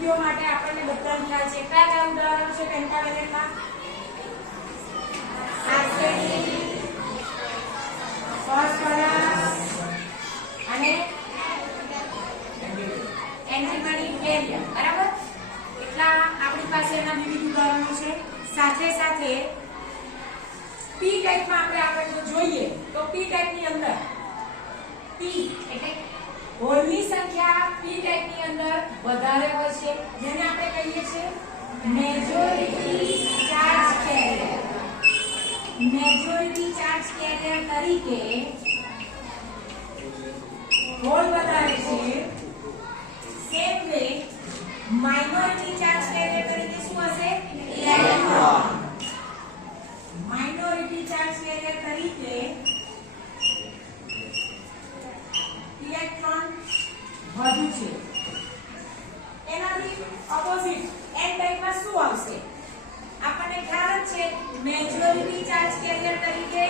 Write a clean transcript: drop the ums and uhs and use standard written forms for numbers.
વિદ્યુતીઓ માટે આપણને બધાને ખ્યાલ છે કયા કયા ઉદાહરણો છે પેન્ટાવેલેન્ટમાં આર્સેનિક ફોસ્ફરસ અને એન્ટીમની બેરિયમ બરાબર એટલા આપણી પાસે એના વિવિધ ઉદાહરણો છે સાથે સાથે પી ટાઈપમાં આપણે આગળ જો જોઈએ તો પી ટાઈપની અંદર પી એટલે હોલની સંખ્યા પી ટાઈપની અંદર વધારે હોય છે જેને આપણે કહીએ છીએ મેજોરિટી ચાર્જ કેરિયર તરીકે હોલ વધારે છે same way minority charge carrier તરીકે શું હશે ઇલેક્ટ્રોન માઇનોરિટી ચાર્જ કેરિયર તરીકે ઇલેક્ટ્રોન વધુ છે એનાથી ઓપોઝિટ એન ટાઈપમાં શું આવશે આપણને ખ્યાલ જ છે મેજોરિટી ચાર્જ કેરિયર તરીકે